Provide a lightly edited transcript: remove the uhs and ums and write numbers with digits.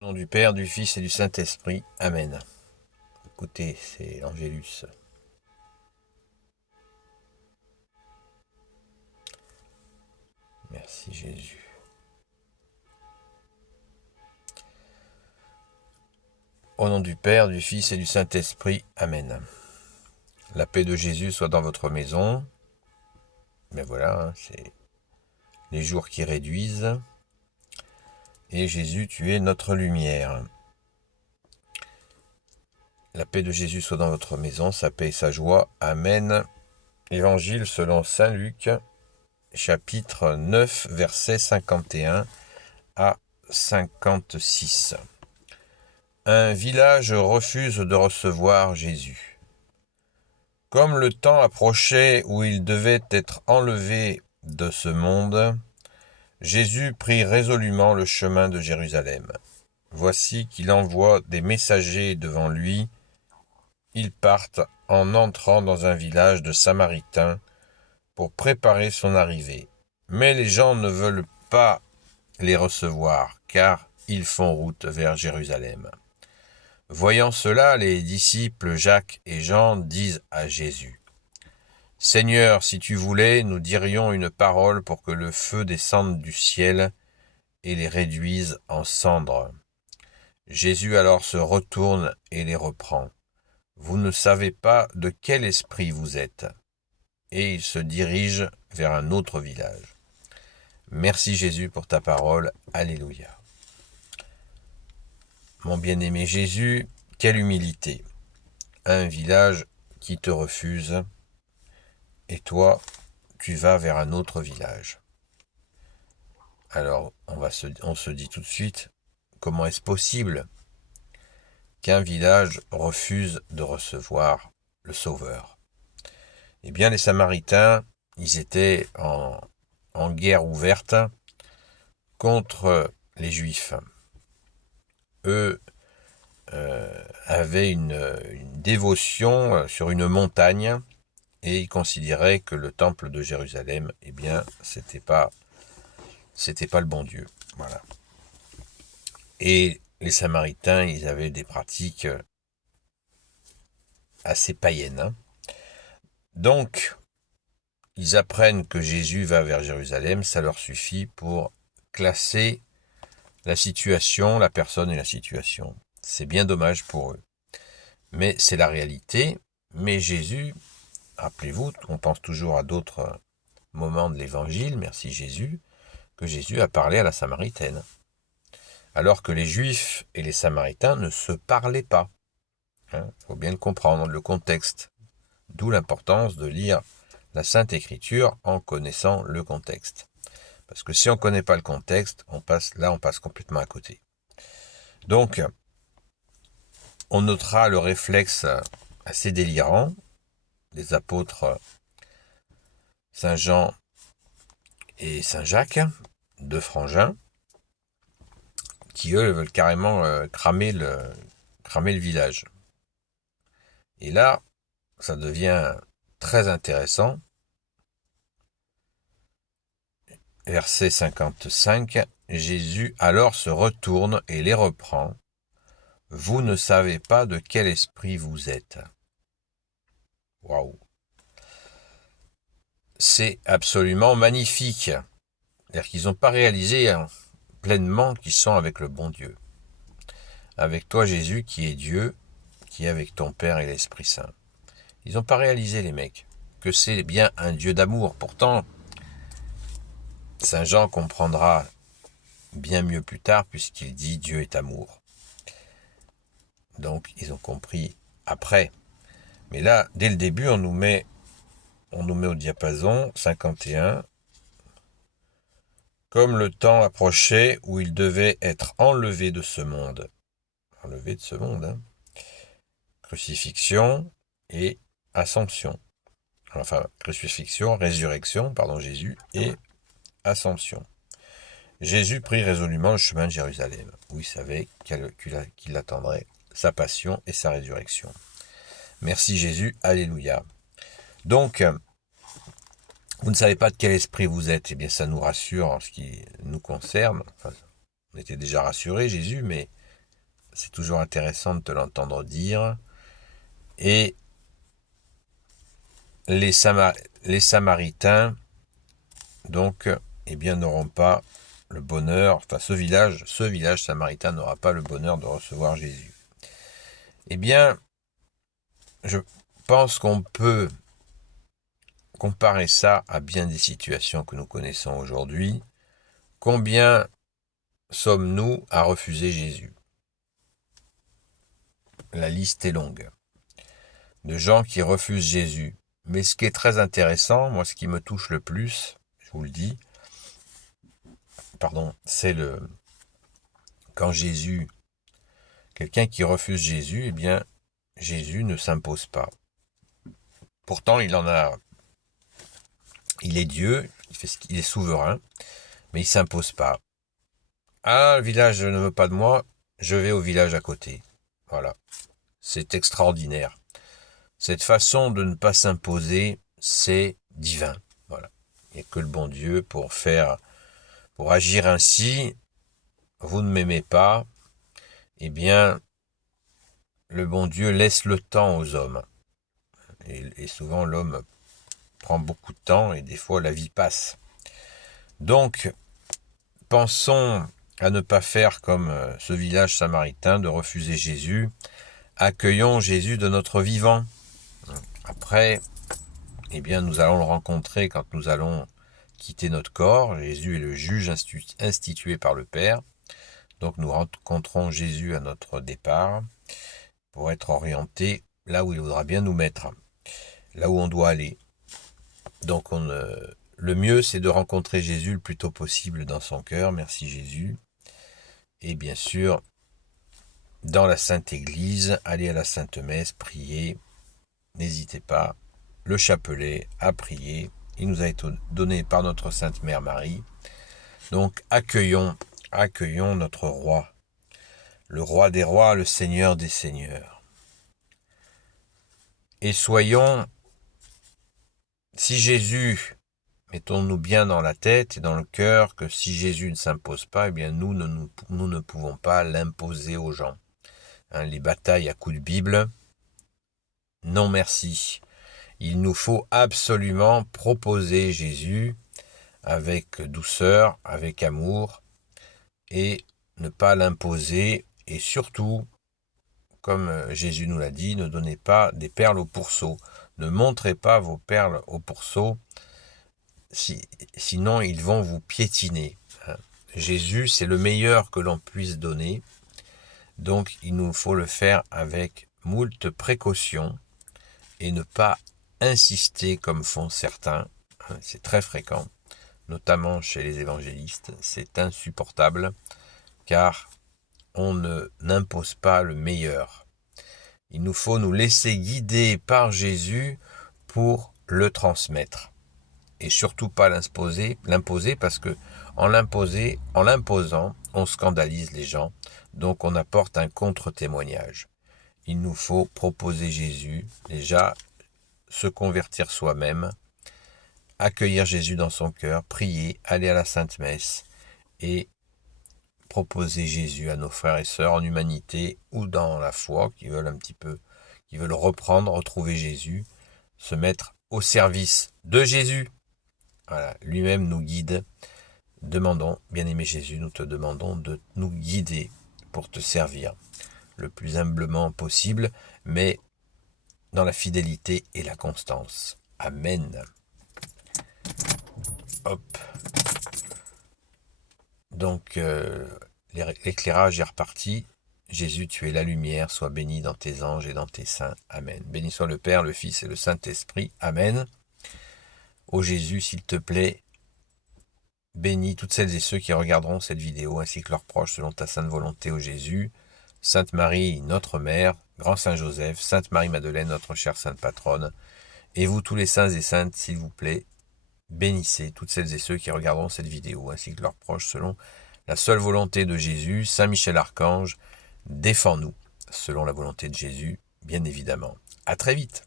Au nom du Père, du Fils et du Saint-Esprit. Amen. Écoutez, c'est l'Angélus. Merci Jésus. Au nom du Père, du Fils et du Saint-Esprit. Amen. La paix de Jésus soit dans votre maison. Mais voilà, c'est les jours qui réduisent. Et Jésus, tu es notre lumière. La paix de Jésus soit dans votre maison, sa paix et sa joie. Amen. Évangile selon Saint Luc, chapitre 9, versets 51 à 56. Un village refuse de recevoir Jésus. Comme le temps approchait où il devait être enlevé de ce monde, Jésus prit résolument le chemin de Jérusalem. Voici qu'il envoie des messagers devant lui. Ils partent en entrant dans un village de Samaritains pour préparer son arrivée. Mais les gens ne veulent pas les recevoir, car ils font route vers Jérusalem. Voyant cela, les disciples Jacques et Jean disent à Jésus : « Seigneur, si tu voulais, nous dirions une parole pour que le feu descende du ciel et les réduise en cendres. » Jésus alors se retourne et les reprend. « Vous ne savez pas de quel esprit vous êtes. » Et il se dirige vers un autre village. Merci Jésus pour ta parole. Alléluia. Mon bien-aimé Jésus, quelle humilité. Un village qui te refuse, et toi, tu vas vers un autre village. Alors, on se dit tout de suite, comment est-ce possible qu'un village refuse de recevoir le Sauveur ? Eh bien, les Samaritains, ils étaient en guerre ouverte contre les Juifs. Eux avaient une dévotion sur une montagne et ils considéraient que le temple de Jérusalem, eh bien, c'était pas le bon Dieu. Voilà. Et les Samaritains, ils avaient des pratiques assez païennes. Hein. Donc, ils apprennent que Jésus va vers Jérusalem, ça leur suffit pour classer la situation, la personne et la situation. C'est bien dommage pour eux. Mais c'est la réalité. Mais Jésus, rappelez-vous, on pense toujours à d'autres moments de l'Évangile, merci Jésus, que Jésus a parlé à la Samaritaine. Alors que les Juifs et les Samaritains ne se parlaient pas. Il faut bien le comprendre, le contexte. D'où l'importance de lire la Sainte Écriture en connaissant le contexte. Parce que si on ne connaît pas le contexte, on passe complètement à côté. Donc, on notera le réflexe assez délirant des apôtres Saint Jean et Saint Jacques, deux frangins, qui eux veulent carrément cramer le village. Et là, ça devient très intéressant. Verset 55, Jésus alors se retourne et les reprend. « Vous ne savez pas de quel esprit vous êtes. » Waouh! C'est absolument magnifique. C'est-à-dire qu'ils n'ont pas réalisé pleinement qu'ils sont avec le bon Dieu. Avec toi, Jésus, qui est Dieu, qui est avec ton Père et l'Esprit Saint. Ils n'ont pas réalisé, les mecs, que c'est bien un Dieu d'amour. Pourtant, Saint Jean comprendra bien mieux plus tard, puisqu'il dit Dieu est amour. Donc, ils ont compris après. Mais là, dès le début, on nous met au diapason 51. Comme le temps approchait où il devait être enlevé de ce monde. Enlevé de ce monde, hein. Crucifixion et ascension. Enfin, crucifixion, résurrection, Jésus, et ascension. Jésus prit résolument le chemin de Jérusalem, où il savait qu'il attendrait sa passion et sa résurrection. Merci Jésus, alléluia. Donc, vous ne savez pas de quel esprit vous êtes, eh bien ça nous rassure en ce qui nous concerne. Enfin, on était déjà rassurés, Jésus, mais c'est toujours intéressant de te l'entendre dire. Et les Samaritains, donc, eh bien, n'auront pas le bonheur, enfin ce village samaritain n'aura pas le bonheur de recevoir Jésus. Eh bien, je pense qu'on peut comparer ça à bien des situations que nous connaissons aujourd'hui. Combien sommes-nous à refuser Jésus? La liste est longue. De gens qui refusent Jésus. Mais ce qui est très intéressant, moi ce qui me touche le plus, je vous le dis, c'est quand Jésus, quelqu'un qui refuse Jésus, eh bien Jésus ne s'impose pas. Pourtant il est Dieu, il est souverain, mais il s'impose pas. Ah, le village ne veut pas de moi, je vais au village à côté. Voilà, c'est extraordinaire. Cette façon de ne pas s'imposer, c'est divin. Voilà. Il n'y a que le bon Dieu pour agir ainsi. Vous ne m'aimez pas, eh bien, le bon Dieu laisse le temps aux hommes. Et souvent, l'homme prend beaucoup de temps et des fois, la vie passe. Donc, pensons à ne pas faire comme ce village samaritain, de refuser Jésus. Accueillons Jésus de notre vivant. Après, eh bien, nous allons le rencontrer quand nous allons quitter notre corps. Jésus est le juge institué par le Père. Donc nous rencontrons Jésus à notre départ pour être orientés là où il voudra bien nous mettre, là où on doit aller. Donc le mieux, c'est de rencontrer Jésus le plus tôt possible dans son cœur. Merci Jésus. Et bien sûr, dans la Sainte Église, aller à la Sainte Messe, prier. N'hésitez pas. Le chapelet à prier. Il nous a été donné par notre Sainte Mère Marie. Donc accueillons notre roi, le roi des rois, le Seigneur des seigneurs. Et soyons, si Jésus, mettons-nous bien dans la tête et dans le cœur que si Jésus ne s'impose pas, eh bien nous ne pouvons pas l'imposer aux gens. Les batailles à coups de Bible, non merci. Il nous faut absolument proposer Jésus avec douceur, avec amour, et ne pas l'imposer, et surtout, comme Jésus nous l'a dit, ne donnez pas des perles au pourceau. Ne montrez pas vos perles au pourceau, sinon ils vont vous piétiner. Jésus, c'est le meilleur que l'on puisse donner, donc il nous faut le faire avec moult précautions, et ne pas insister comme font certains. C'est très fréquent, notamment chez les évangélistes. C'est insupportable, car on n'impose pas le meilleur. Il nous faut nous laisser guider par Jésus pour le transmettre. Et surtout pas l'imposer, parce que en l'imposant, on scandalise les gens. Donc on apporte un contre-témoignage. Il nous faut proposer Jésus, déjà se convertir soi-même, accueillir Jésus dans son cœur, prier, aller à la Sainte Messe et proposer Jésus à nos frères et sœurs en humanité ou dans la foi qui veulent reprendre, retrouver Jésus, se mettre au service de Jésus. Voilà, lui-même nous guide. Demandons, bien-aimé Jésus, nous te demandons de nous guider pour te servir le plus humblement possible, mais dans la fidélité et la constance. Amen. Hop. Donc, l'éclairage est reparti. Jésus, tu es la lumière, sois béni dans tes anges et dans tes saints. Amen. Béni soit le Père, le Fils et le Saint-Esprit. Amen. Ô Jésus, s'il te plaît, bénis toutes celles et ceux qui regarderont cette vidéo, ainsi que leurs proches, selon ta sainte volonté, ô Jésus. Sainte Marie, notre Mère, Grand Saint Joseph, Sainte Marie-Madeleine, notre chère Sainte Patronne, et vous tous les saints et saintes, s'il vous plaît, bénissez toutes celles et ceux qui regarderont cette vidéo, ainsi que leurs proches, selon la seule volonté de Jésus. Saint Michel Archange, défends-nous, selon la volonté de Jésus, bien évidemment. À très vite.